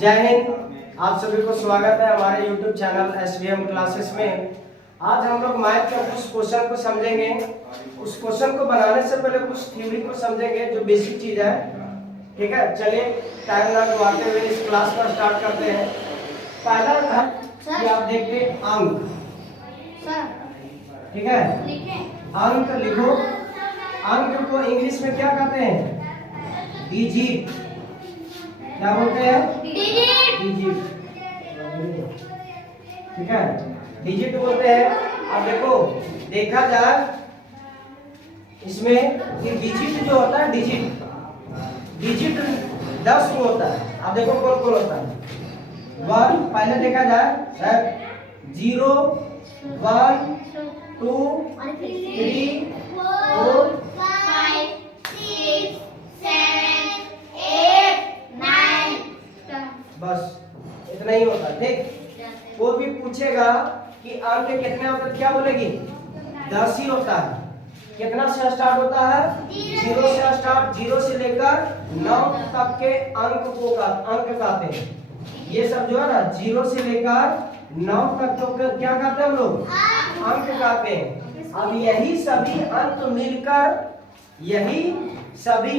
जय हिंद। आप सभी को स्वागत है हमारे YouTube चैनल SVM क्लासेस में। आज हम लोग मैथ के कुछ क्वेश्चन को समझेंगे। उस क्वेश्चन को बनाने से पहले कुछ थ्योरी को समझेंगे जो बेसिक चीज है। ठीक है, चलिए टाइम ना गवाते हुए इस क्लास पर स्टार्ट करते हैं। पहला है कि आप देखिए अंक। ठीक है, अंक लिखो। अंक को इंग्लिश में क्या कहते हैं? डिजिट। क्या बोलते हैं? डिजिट। ठीक है, डिजिट बोलते हैं। अब देखो, देखा जाए इसमें कि डिजिट जो होता है, डिजिट 10 को होता है। अब देखो कौन कौन होता है। 1 पहले देखा जाए सर, 0 1 2 3 4 5 6 7 8 9 बस इतना ही होता है। ठीक, कोई भी पूछेगा कि अंक कितने होते हैं, क्या बोलेगी? 10 ही होता है। कितना से स्टार्ट होता है? 0 से स्टार्ट। 0 से लेकर 9 तक के अंक को अंक कहते हैं। ये सब जो है ना, 0 से लेकर 9 तक तो क्या कहते हैं हम लोग? अंक कहते हैं। अब यही सभी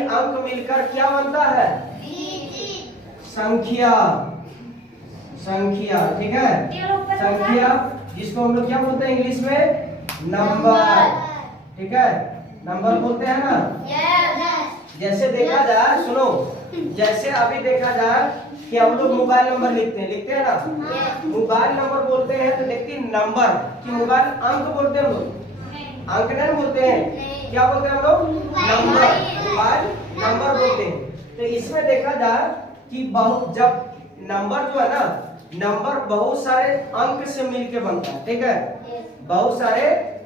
अंक मिलकर क्या बनता है? संख्या। ठीक है, संख्या जिसको हम लोग क्या बोलते हैं इंग्लिश में? नंबर। ठीक है, नंबर बोलते हैं ना। जैसे देखा जाए, सुनो, जैसे अभी देखा जाए कि हम लोग मोबाइल नंबर लिखते हैं ना। मोबाइल नंबर बोलते हैं तो देखते हैं नंबर कि मोबाइल अंक बोलते हैं हम लोग। अंक नहीं बोलते हैं, क्या बोलते हैं हम लोग? नंबर। मोबाइल नंबर बोलते हैं। तो इसमें देखा जाए कि जब नंबर जो है ना, नंबर बहुत सारे अंक से मिलके बनता है। ठीक है, बहुत सारे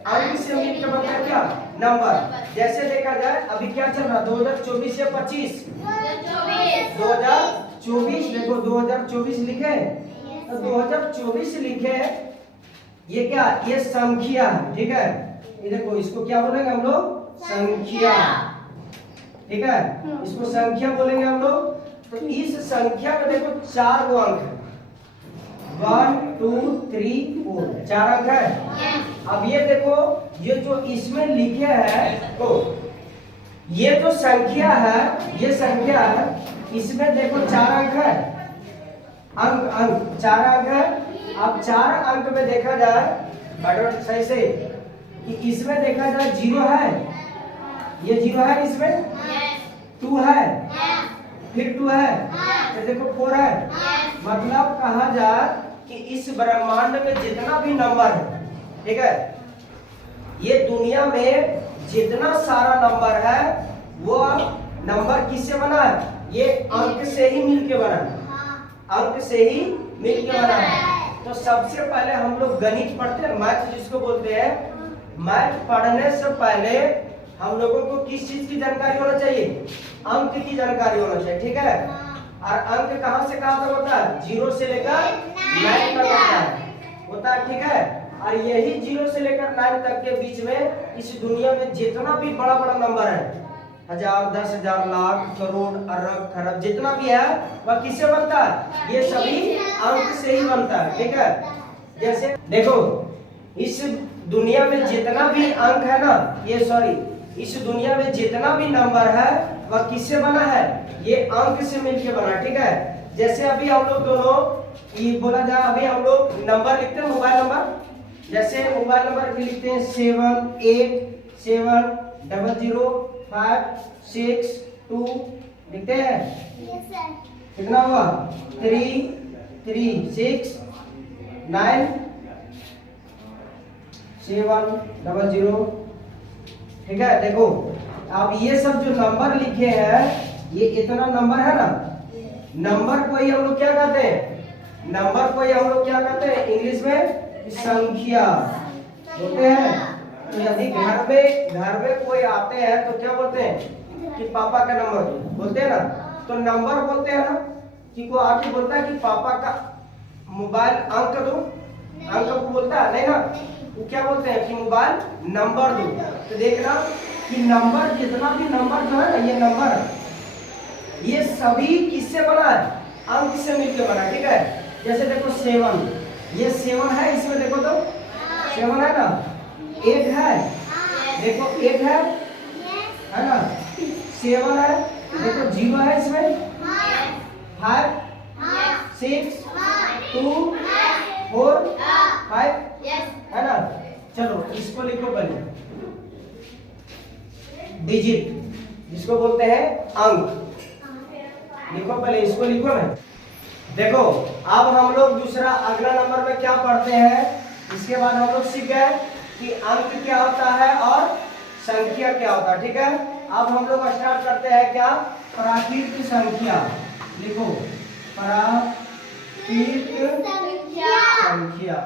अंक से मिलके बनता है क्या? नंबर। जैसे देखा जाए अभी क्या चल रहा है, 2024 से 25 2024। देखो 2024 लिखे तो 2024 लिखे, ये क्या? ये संख्या है। ठीक है, ये देखो, इसको क्या बोलेंगे हम लोग? संख्या। ठीक है, इसको संख्या बोलेंगे हम लोग। तो इस संख्या में देखो 4 गो अंक है। 1 2 3 4 4 अंक है। अब ये देखो, ये जो इसमें लिखे हैं, तो ये जो संख्या है, ये संख्या है, इसमें देखो 4 अंक है। अंक 4 अंक है। अब 4 अंक में देखा जाए सही से कि इसमें देखा जाए 0 है, ये 0 है, इसमें 2 है, फिर 2 है, तो देखो 4 है। मतलब कहा जाए कि इस ब्रह्मांड में जितना भी नंबर है, ठीक है, ये दुनिया में जितना सारा नंबर है, वो नंबर किससे बना है? ये अंक से ही मिलके बना है। अंक से ही मिलके बना है। तो सबसे पहले हम लोग गणित पढ़ते हैं, मैथ जिसको बोलते हैं। मैथ पढ़ने से पहले हम लोगों को किस चीज की जानकारी होना चाहिए? अंक की जानकारी होना चाहिए। ठीक है, और अंक कहां से कहां तक होता है? 0 से लेकर 9 तक होता है। ठीक है, और यही 0 से लेकर 9 तक के बीच में इस दुनिया में जितना भी बड़ा बड़ा नंबर है, 1000 10,000 लाख करोड़ अरब खरब जितना भी है, वह किससे बनता है? ये सभी अंक से ही बनता है। ठीक है, जैसे देखो, इस दुनिया में जितना भी अंक है ना, इस दुनिया में जितना भी नंबर है, वह किससे बना है? ये अंक से मिलके बना। ठीक है, जैसे अभी हम लोग दोनों ये बोला जाए, अभी हम लोग नंबर लिखते हैं, मोबाइल नंबर। जैसे मोबाइल नंबर लिखते हैं 78700562 लिखते हैं। कितना हुआ? 3369700। ठीक है, देखो अब ये सब जो नंबर लिखे हैं, ये इतना नंबर है ना, नंबर को ही हम लोग क्या कहते हैं? नंबर को ही हम लोग क्या कहते हैं इंग्लिश में? संख्या बोलते हैं। तो यदि घर में कोई आते हैं तो क्या बोलते हैं? कि पापा का नंबर बोलते हैं ना। तो नंबर बोलते हैं ना, कि कोई आके बोलता है कि पापा का मोबाइल अंक दो, अंक को बोलता है नहीं ना, वो क्या बोलते हैं कि मोबाइल नंबर दो। तो देखना कि नंबर, जितना भी नंबर जो है ना, ये नंबर, ये सभी किससे बना है? अंक से मिलकर बना, ठीक है। जैसे देखो 7, ये 7 है, इसमें देखो तो 7 है ना, 8 है, देखो 8 है ना, 7 है, देखो 0 है इसमें, 5 6 2 4 5 है ना। चलो इसको लिखो पहले, डिजिट जिसको बोलते हैं अंक, लिखो पहले इसको, लिखो ना। देखो अब हम लोग दूसरा अगला नंबर में क्या पढ़ते हैं, इसके बाद हम लोग सीख गए कि अंक क्या होता है और संख्या क्या होता है, ठीक है। अब हम लोग स्टार्ट करते हैं क्या, प्राकृत संख्या, लिखो प्राकृत संख्या,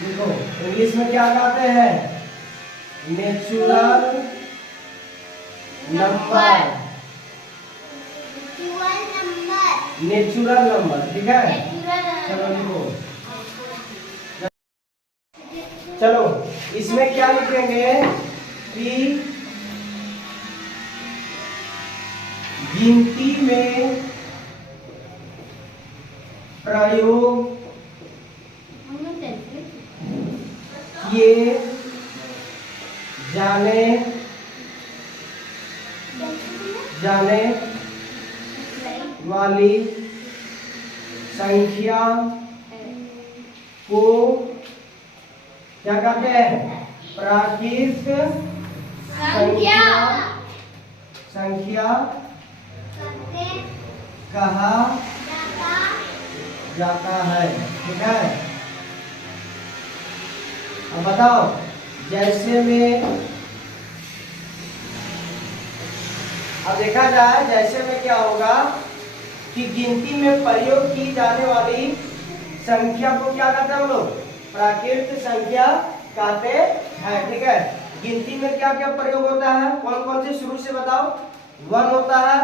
लिखो इंग्लिश में क्या कहते हैं, नेचुरल नंबर, नेचुरल नंबर, ठीक है। चलो लिखो, चलो इसमें क्या लिखेंगे कि गिनती में प्रयोग किए जाने वाली संख्या को क्या कहते हैं, प्राकृत संख्या कहा जाता है, ठीक है। अब बताओ, जैसे में अब देखा जाए, जैसे में क्या होगा कि गिनती में प्रयोग की जाने वाली संख्या को क्या कहते हैं हम लोग, प्राकृत संख्या कहते हैं, ठीक है। गिनती में क्या क्या प्रयोग होता है, कौन कौन से, शुरू से बताओ। 1 होता है,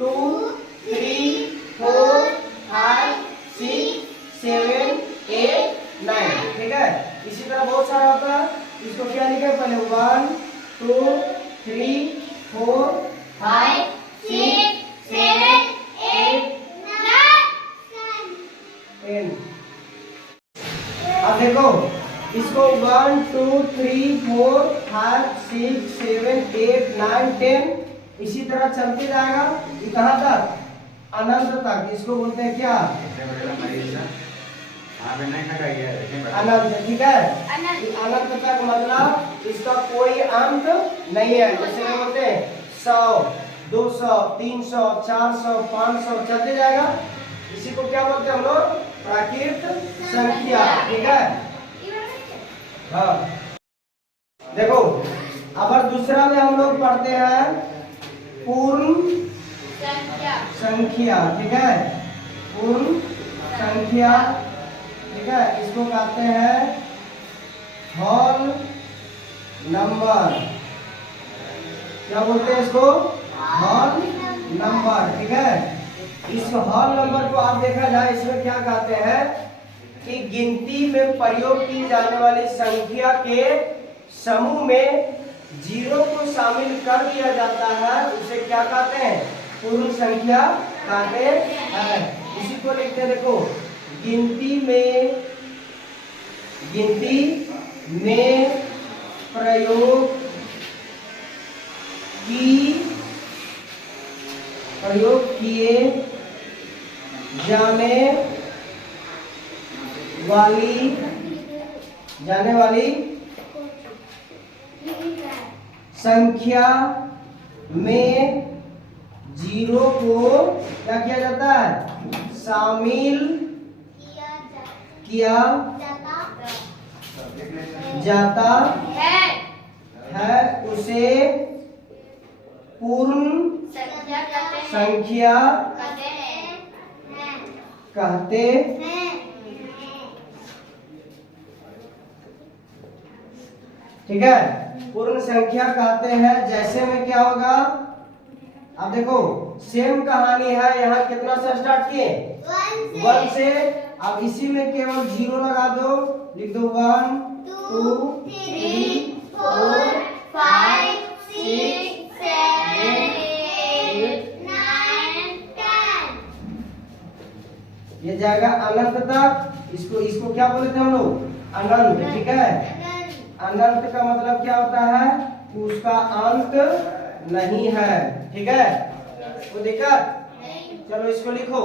2 3 4 5 6 7 8 9, ठीक है। इसी तरह बहुत सारा होता है, इसको क्या लिखे पहले, 1 2 3 4 5 6 7 8 9 10। अब देखो इसको 1 2 3 4 5 6 7 8 9 10 इसी तरह चलते जाएगा, ये कहाँ तक, अनंत तक। इसको बोलते हैं क्या, अनंत, ठीक है। अनंत तक मतलब इसका कोई अंत नहीं है। जैसे बोलते हैं 100 200 300 400 500 चलते जाएगा, इसी को क्या बोलते हैं हम लोग, प्राकृत संख्या, ठीक है। हाँ देखो, अब दूसरा में हम लोग पढ़ते हैं पूर्ण संख्या, ठीक है। पूर्ण संख्या, ठीक है, इसको कहते हैं होल नंबर, क्या बोलते हैं इसको, होल नंबर, ठीक है। इस होल नंबर को आप देखा जाए, इसमें क्या कहते हैं कि गिनती में प्रयोग की जाने वाली संख्या के समूह में 0 को शामिल कर दिया जाता है, उसे क्या कहते हैं, पूर्ण संख्या कहते हैं। इसी को लिखते हैं, देखो गिनती में प्रयोग किए जाने वाली संख्या में 0 को क्या किया जाता है, शामिल किया जाता है, उसे पूर्ण संख्या कहते हैं। ठीक है, पूर्ण संख्या कहते हैं। जैसे में क्या होगा, अब देखो सेम कहानी है। यहाँ कितना से स्टार्ट किए, 1 से। अब इसी में केवल 0 लगा दो, लिख दो 1 2 3 4 5 6 7 8 9 ये जाएगा अनंत तक। इसको क्या बोले थे हम लोग? अनंत, ठीक है। अनंत का मतलब क्या होता है? उसका अंत नहीं है, ठीक है। वो देखा, चलो इसको लिखो।